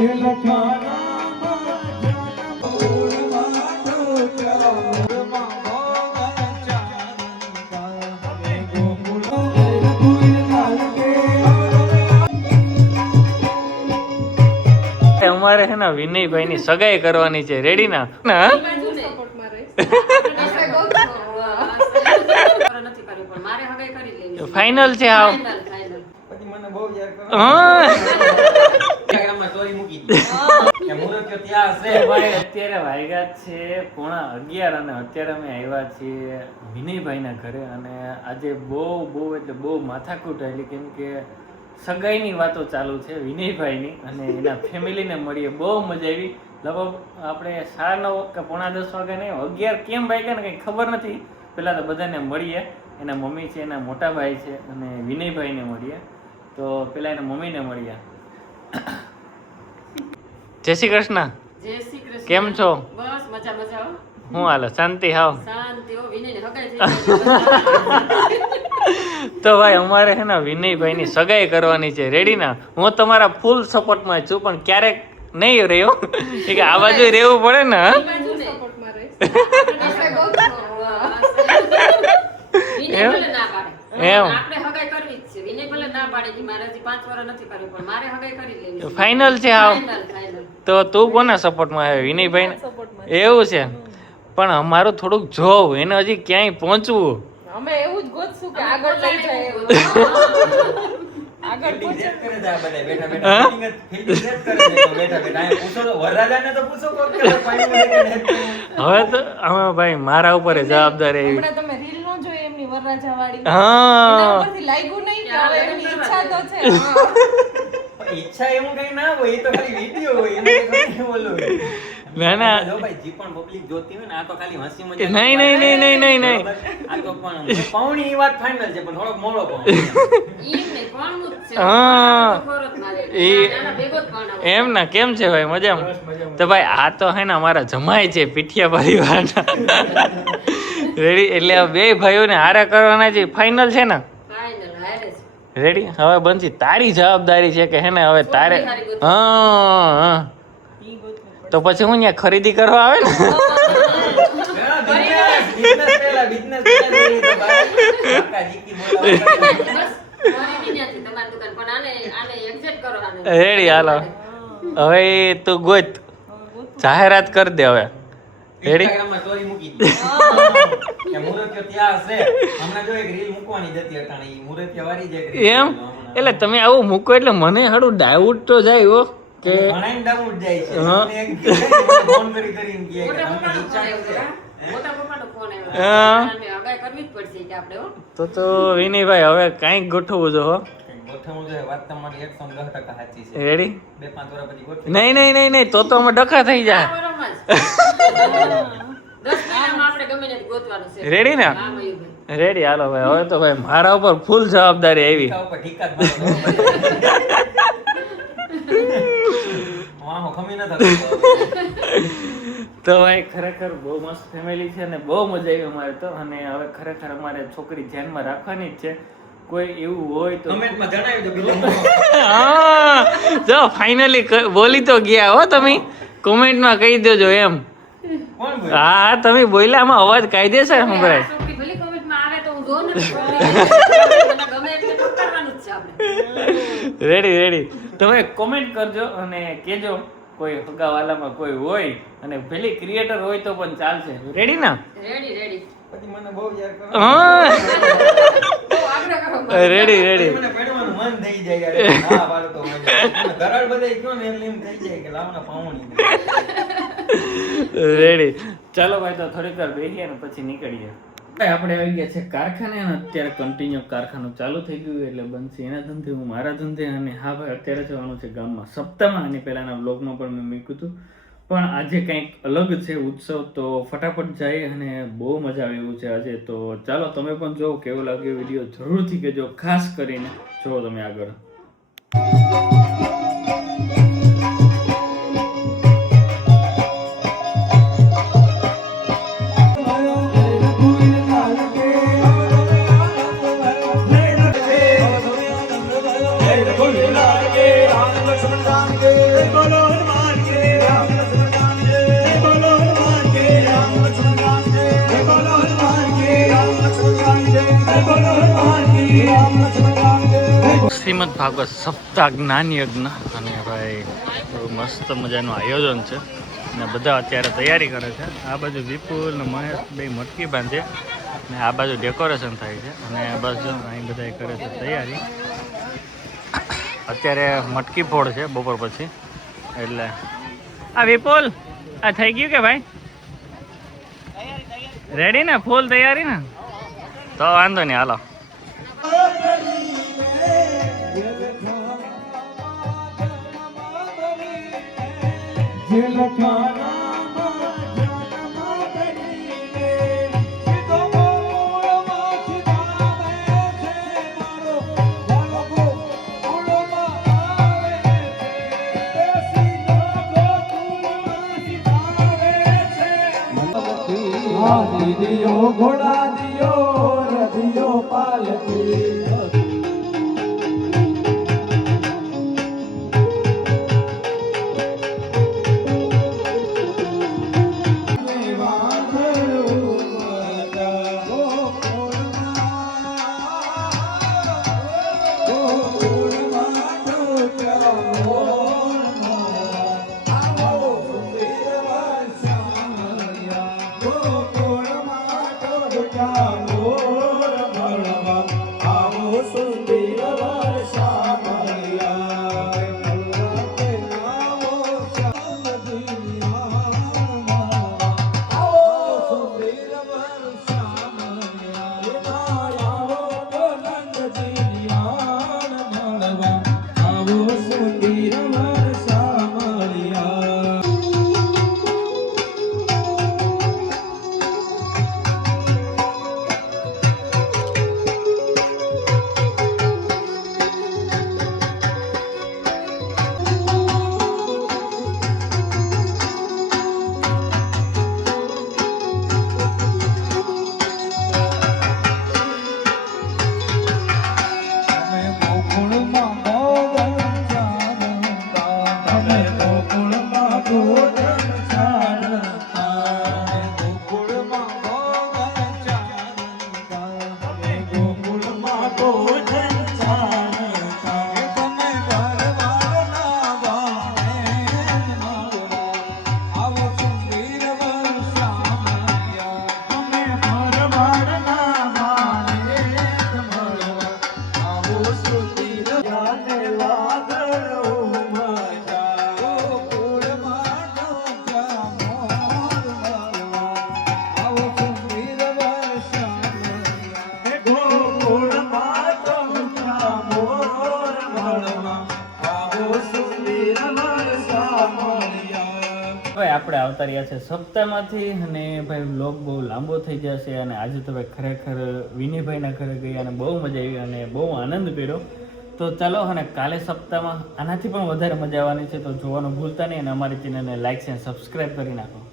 અમારે છે ને વિનયભાઈ ની સગાઈ કરવાની છે. રેડી ના ફાઈનલ છે. આવ અત્યારે વાગ્યા છે 11:30 અને અત્યારે અમે આવ્યા છીએ વિનયભાઈ ના ઘરે. અને આજે બહુ એટલે બહુ માથાકૂટ આવેલી, કેમ કે સગાઈની વાતો ચાલુ છે વિનયભાઈની અને એના ફેમિલીને મળીએ. બહુ મજા આવી. લગભગ આપણે 9:30 કે 9:45 વાગે નહીં, 11 કેમ વાગ્યા ને કંઈ ખબર નથી. પહેલાં તો બધાને મળીએ. એના મમ્મી છે, એના મોટા ભાઈ છે અને વિનયભાઈને મળીએ. તો પહેલાં એના મમ્મીને મળીએ. જય શ્રી કૃષ્ણ. જય શ્રી કૃષ્ણ. કેમ છો? બસ મજા મજા. હું હાલે? શાંતિ? હાવ શાંતિ. ઓ વિનયને સગાઈ થઈ. તો ભાઈ અમારે છે ને વિનયભાઈની સગાઈ કરવાની છે. રેડી ના? હું તમારા ફૂલ સપોર્ટમાં છું, પણ ક્યારેક નહીં રહ્યો કે આ બાજુ રહેવું પડે ને. ફાઈનલ છે. આવ તો તું કોના સપોર્ટમાં આવે? વિનયભાઈ. એવું છે, પણ અમારું થોડુંક જોવ, એને હજી ક્યાંય પહોંચવું. અમે એવું જ ગોતશું કે આગળ લઈ જાય. આગળ બેઠા બેઠા પૂછો તો વરરાજાને તો પૂછો કોક કે ફાઈનલ હવે તો અમે ભાઈ મારા ઉપર જવાબદારી આવી. હમણાં તમે રીલ નો જોઈ એમની વરરાજા વાળી? હા, એના પરથી લાગ્યું નહીં કે હવે એમની ઈચ્છા તો છે. ઈચ્છા એવું કઈ ના હોય, એ તો ખાલી વિડિયો હોય. એને કઈ બોલો ના ના જો ભાઈ જી પણ પબ્લિક જોતી હોય ને, આ તો ખાલી હસી મજાક. નહીં. આ તો પણ પાવણી ઈ વાત ફાઇનલ છે, પણ થોડોક મોડો પાવણી. ઈ ને કોણ છે? હા, ખોરત મારે. એ નાના ભેગો જ પાવણા. એમ ના. કેમ છે ભાઈ? મજામાં? તો ભાઈ આ તો હે ને અમારા જમાઈ છે, પીઠિયા પરિવારના. રેડી? એટલે બે ભાઈઓને હારે કરવાના છે. ફાઇનલ છે ને? ફાઇનલ હારે છે. રેડી? હવે બનશી તારી જવાબદારી છે કે હે ને હવે તારે. હા, તો પછી હું ત્યાં ખરીદી કરવા આવે ને. બિઝનેસ પહેલા જોઈ તો બાર કાકા જીકી બોલાવા. બસ ખરીદી નથી તમારી દુકાન, પણ આને એક્સેપ્ટ કરો. આને રેડી? હાલો હવે તું ગોત, જાહેરાત કરી દે હવે. રેડી? ઇન્સ્ટાગ્રામમાં સ્ટોરી મૂકી દે કે મુરતિયો ત્યાં છે. હમણાં જો એક રીલ મૂકવાની જતી હતા, ઈ મુરતિયા વાળી જ એક રીલ. એમ? એટલે તમે આવું મૂકો એટલે મને હાડું ડાઉટ તો જાય હો કે ઘણાને ડાઉટ જાય છે. હા. મને એક ફોન કરીને કહે કે મોટા તમને પપ્પાનો ઈચ્છા ફોન છે. આવ્યો. મોટા પપ્પાનો ફોન આવ્યો. હા. અને અગાઈ કરવી જ પડશે કે આપણે. હો તો વિનયભાઈ હવે કાંઈક ગોઠવવું જો હો. ગોઠવવું જોઈએ. વાત તમારી 110% સાચી છે. રેડી? 2-5 વર્ષ પછી ગોઠવી. નહીં તો અમે ડખા થઈ જાય. આ વરમાં જ. 10 મહિનામાં આપણે ગમે તે ગોતવાનું છે. રેડી ને? હા મયુભાઈ. રેડી? હાલો ભાઈ. હવે તો ભાઈ મારા ઉપર ફૂલ જવાબદારી આવી. ઠીકા ઉપર ઠીકા જ મારો. વાહો ખમી ન થતો. તો ભાઈ ખરેખર બહુ મસ્ત ફેમિલી છે અને બહુ મજા આવી અમારે તો. અને હવે ખરેખર અમારે છોકરી ધ્યાનમાં રાખવાની જ છે. કોઈ એવું હોય તો કમેન્ટમાં જણાવી દો બીજું. હા, જો ફાઇનલી બોલી તો ગયા હો તમે. કોમેન્ટમાં કહી દેજો એમ. કોણ બોલે? હા, તમે બોલ્યામાં અવાજ કાયદેસર સંભળાય. આ છોકરી ભલે કોમેન્ટમાં આવે તો હું જોઉં નથી. મને ગમે એટલે તો કરવાનું જ છે આપણે. રેડી? તમે કોમેન્ટ કરજો અને કહેજો કોઈ હગાવાલામાં કોઈ હોય, અને પેલી ક્રિએટર હોય તો પણ ચાલશે. રેડી ના? રેડી. પછી મને બહુ યાર કરો. હા, બહુ આગ્રહ કરો. રેડી. મને પડવાનું મન થઈ જાય યાર. હા બાળકો મને ઘરાળ બધાય કયો ને એટલે એમ થઈ જાય કે લાવના પાવણી. રેડી? ચાલો ભાઈ, તો થોડીક વાર બેસીએ ને પછી નીકળીએ. આપણે આવી ગયા છે કારખાને, અને અત્યારે કન્ટિન્યુ કારખાનું ચાલુ થઈ ગયું. એટલે બનશે એના ધંધે, હું મારા ધંધે. અને હા ભાઈ, અત્યારે જવાનું છે ગામમાં સપ્તાહમાં. અને પહેલાના બ્લોગમાં પણ મેં મૂક્યું હતું, પણ આજે કંઈક અલગ છે ઉત્સવ. તો ફટાફટ જાય અને બહુ મજા આવે એવું છે આજે. તો ચાલો તમે પણ જો કેવો લાગ્યો વિડીયો જરૂરથી કહેજો. ખાસ કરીને જો તમે આગળ. બોલો શ્રીમદ ભાગવત સપ્તાહ જ્ઞાન યજ્ઞ અને ભાઈ બહુ મસ્ત મજાનું આયોજન છે અને બધા અત્યારે તૈયારી કરે છે. આ બાજુ વિપુલ ને મહેશ બે મટકી બાંધે ને આ બાજુ ડેકોરેશન થાય છે અને બસ જો અહીં બધા કરે છે તૈયારી. અત્યારે મટકી ફોડ છે બપોર પછી એટલે આ વિપુલ આ થઈ ગયું કે ભાઈ રેડી ને ફૂલ તૈયારી ને તો વાંધો નહીં હાલો. ઘોડા દિયો રધિયો પાલકી આપણે આવતા રહ્યા છે સપ્તાહમાંથી અને ભાઈ વ્લોગ બહુ લાંબો થઈ જશે અને આજે તો ભાઈ ખરેખર વિનયભાઈના ઘરે ગઈ અને બહુ મજા આવી અને બહુ આનંદ કર્યો. તો ચાલો અને કાલે સપ્તાહમાં આનાથી પણ વધારે મજા આવવાની છે તો જોવાનું ભૂલતા નહીં અને અમારી ચેનલને લાઈક અને સબસ્ક્રાઈબ કરી નાખો.